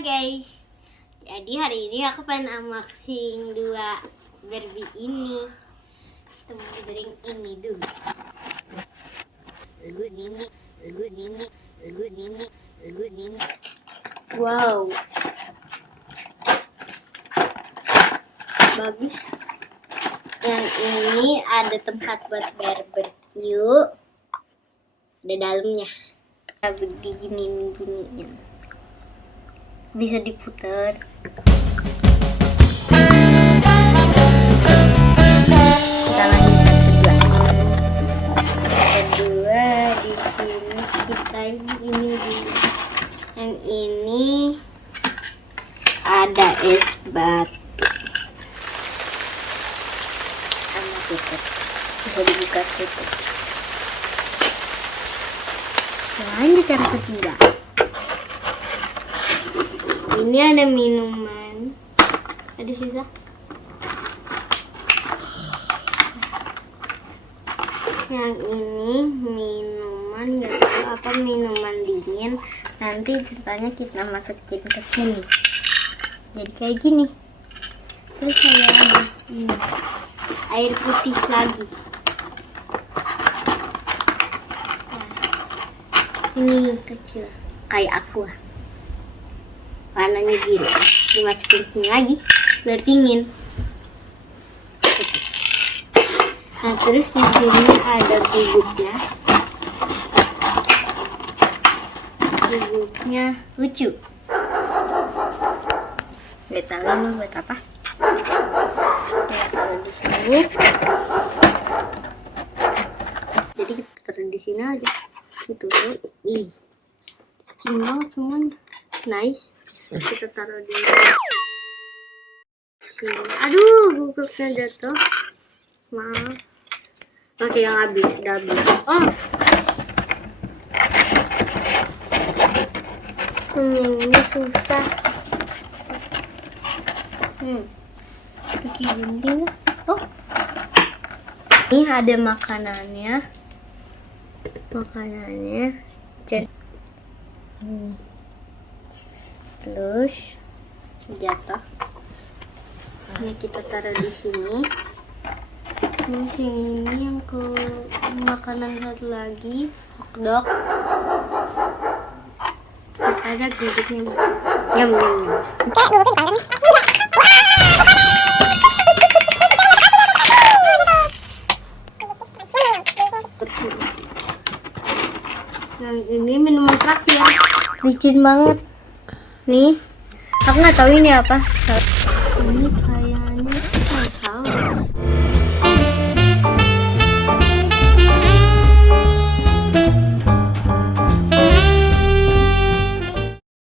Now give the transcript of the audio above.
Hai guys, jadi hari ini aku pengen unboxing dua Barbie ini. Kita mulai dari yang ini dulu. Ini. Wow, bagus. Yang ini ada tempat buat barbecue, ada dalamnya. Kita begini-giniin. Bisa diputar. Kita lanjutkan kedua di sini kita ini dulu. Yang ini ada es batu sama tutup, bisa dibuka tutup. Lanjut yang ketiga. Ini ada minuman. Ada sisa. Yang ini minuman, nggak tahu apa, minuman dingin. Nanti ceritanya kita masukin ke sini. Jadi kayak gini. Terus saya ada ini air putih lagi. Nah, ini kecil kayak aqua. Warnanya biru, dimasukin sini lagi biar dingin. Nah, terus di sini ada bubuknya. Bubuknya lucu. Gak tahu ini buat apa. Ya, taruh di sini. Jadi kita taruh di sini aja. Gitu tuh. Ih, cuma cuman nice. Kita taruh di sini. Aduh, bubuknya jatuh. Maaf. Oke, yang habis, udah habis. Oh, ini susah. Pakai gunting. Oh, ini ada makanannya. Jadi terus jatuh. Ini kita taruh di sini. Terus ini yang ke makanan satu lagi, hotdog. Ada gugupnya. Yum. Yang ini minuman terakhir. Licin banget. Nih, aku nggak tahu ini apa. Ini kayak